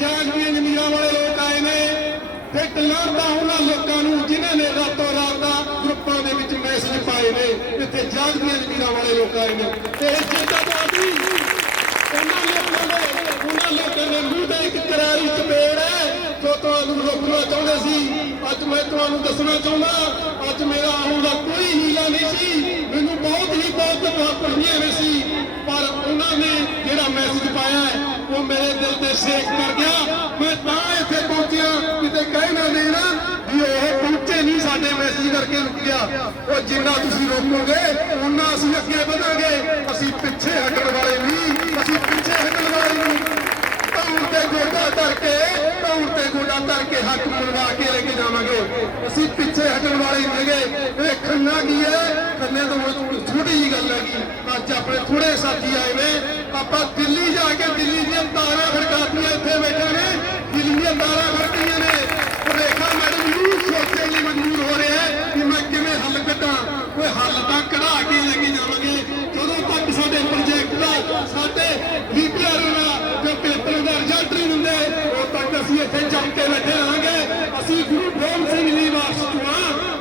ਜਾਗਦੀਆਂ ਜ਼ਮੀਰਾਂ ਵਾਲੇ ਲੋਕ ਆਏ ਨੇ ਤੇ ਟਲਾਂਦਾ ਉਹਨਾਂ ਲੋਕਾਂ ਨੂੰ ਜਿਨ੍ਹਾਂ ਨੇ ਰਾਤੋਂ ਰਾਤ ਗਰੁੱਪਾਂ ਦੇ ਵਿੱਚ ਮੈਸੇਜ ਪਾਏ ਨੇ, ਇੱਥੇ ਜਾਗਦੀਆਂ ਜ਼ਮੀਰਾਂ ਵਾਲੇ ਲੋਕ ਆਏ ਨੇ। ਤੇ ਇਹ ਜਿੱਦਾਂ ਉਹਨਾਂ ਲੋਕਾਂ ਦੇ ਉਹਨਾਂ ਲੋਕਾਂ ਦੇ ਮੂੰਹ ਤੇ ਇੱਕ ਕਰਾਰੀ ਚਪੇੜ ਹੈ। ਜੋ ਤੁਹਾਨੂੰ ਰੋਕਣਾ ਚਾਹੁੰਦੇ ਸੀ, ਅੱਜ ਮੈਂ ਤੁਹਾਨੂੰ ਦੱਸਣਾ ਚਾਹੁੰਦਾ, ਅੱਜ ਮੇਰਾ ਆਉਣ ਦਾ ਕੋਈ ਹੀਲਾ ਨਹੀਂ ਸੀ। ਮੈਨੂੰ ਬਹੁਤ ਹੀ ਬਹੁਤ ਪੜੀਆਂ ਵੀ ਸੀ। ਪਰ ਉਹਨਾਂ ਨੇ ਜਿਹੜਾ ਮੈਸੇਜ ਪਾਇਆ ਹੈ, ਉਹ ਮੇਰੇ ਦਿਲ ਤੇ ਸੇਕ ਕਰ ਗਿਆ ਮੈਂ ਤਾਂ ਇੱਥੇ ਪਹੁੰਚਿਆ ਕਿਤੇ ਕਹਿ ਨਾ ਦੇਣਾ ਵੀ ਉਹ ਪਹੁੰਚੇ ਨਹੀਂ ਸਾਡੇ ਕਰਕੇ ਰੁਕ ਉਹ ਜਿੰਨਾ ਤੁਸੀਂ ਰੋਕੋਗੇ ਉਹਨਾਂ ਅਸੀਂ ਅੱਗੇ ਵਧਾਂਗੇ। ਅਸੀਂ ਪਿੱਛੇ ਹਟਣ ਵਾਲੇ ਨਹੀਂ, ਅਸੀਂ ਪਿੱਛੇ ਹਟਣ ਵਾਲੇ ਨਹੀਂ। ਧੌਣ ਤੇ ਗੋਡਾ ਧਰ ਕੇ ਤੇ ਗੋਡਾ ਧਰ ਕੇ ਹੱਕ ਮਨਵਾ ਕੇ ਲੈ ਕੇ ਜਾਵਾਂਗੇ। ਅਸੀਂ ਪਿੱਛੇ ਹਟਣ ਵਾਲੇ ਨਹੀਂ ਹੈਗੇ। ਇਹ ਖੰਨਾ ਕੀ ਹੈ? ਖੰਨੇ ਤੋਂ ਛੋਟੀ ਜੀ ਗੱਲ ਹੈਗੀ। ਅੱਜ ਆਪਣੇ ਥੋੜੇ ਸਾਥੀ ਆਏ ਨੇ। ਆਪਾਂ ਦਿੱਲੀ ਜਾ ਕੇ ਦਿੱਲੀ ਦੀਆਂ ਤਾਰਾਂ ਖੜਕਾਤੀਆਂ ਇੱਥੇ ਬੈਠੇ ਨੇ ਦਿੱਲੀ ਦੀਆਂ ਤਾਰਾਂ ਖੜਕੀਆਂ ਨੇ ਉਹ ਰੇਖਾ ਮੈਡਮ ਨੂੰ ਸੋਚਣ ਲਈ ਮਜਬੂਰ ਹੋ ਰਿਹਾ ਹੈ ਕਿ ਮੈਂ ਕਿਵੇਂ ਹੱਲ ਕੱਢਾਂ ਕੋਈ ਹੱਲ ਤਾਂ ਕਢਾ ਕੇ ਲੈ ਕੇ ਜਾਵਾਂਗੇ ਜਦੋਂ ਤੱਕ ਸਾਡੇ ਪ੍ਰੋਜੈਕਟ ਦਾ ਸਾਡੇ ਲੀਡਰ ਦਾ ਜੋ ਪੇਪਰ ਦਾ ਰਿਜ਼ਲਟ ਨਹੀਂ ਹੁੰਦੇ ਉਦੋਂ ਤੱਕ ਅਸੀਂ ਇੱਥੇ ਜੰਮ ਕੇ ਬੈਠੇ ਰਹਾਂਗੇ। ਅਸੀਂ ਗੁਰੂ ਗੋਬਿੰਦ ਸਿੰਘ ਜੀ ਵਾਰਸ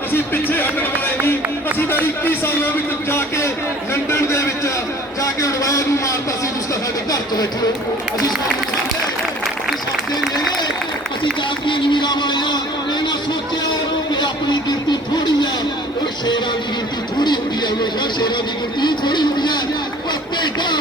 ਅਸੀਂ ਪਿੱਛੇ ਹਟਣ ਵਾਲੇ ਨਹੀਂ। ਅਸੀਂ ਤਾਂ 21 ਸਾਲਾਂ ਵਿੱਚ ਜਾ ਕੇ ਲੰਡਨ ਦੇ ਵਿੱਚ ਜਾ ਕੇ ਉਡਵਾਇਆ ਨੂੰ ਮਾਰਤਾ ਸੀ ਜਿਸ ਸਾਡੇ ਘਰ ਤੋਂ ਬੈਠੇ ਹੋ। ਅਸੀਂ ਸਾਡੇ ਸਾਡੇ ਨੇੜੇ ਅਸੀਂ ਜਾਗਦੀਆਂ ਜ਼ਮੀਰਾਂ ਵਾਲੇ ਆ। ਇਹ ਸੋਚਿਆ ਕਿ ਆਪਣੀ ਗਿਣਤੀ ਥੋੜੀ ਹੈ। ਉਹ ਸ਼ੇਰਾਂ ਦੀ ਗਿਣਤੀ ਥੋੜੀ ਹੁੰਦੀ ਹੈ। ਹਮੇਸ਼ਾ ਸ਼ੇਰਾਂ ਦੀ ਗਿਣਤੀ ਥੋੜੀ ਹੁੰਦੀ ਹੈ। ਪਰ ਭੇਡਾਂ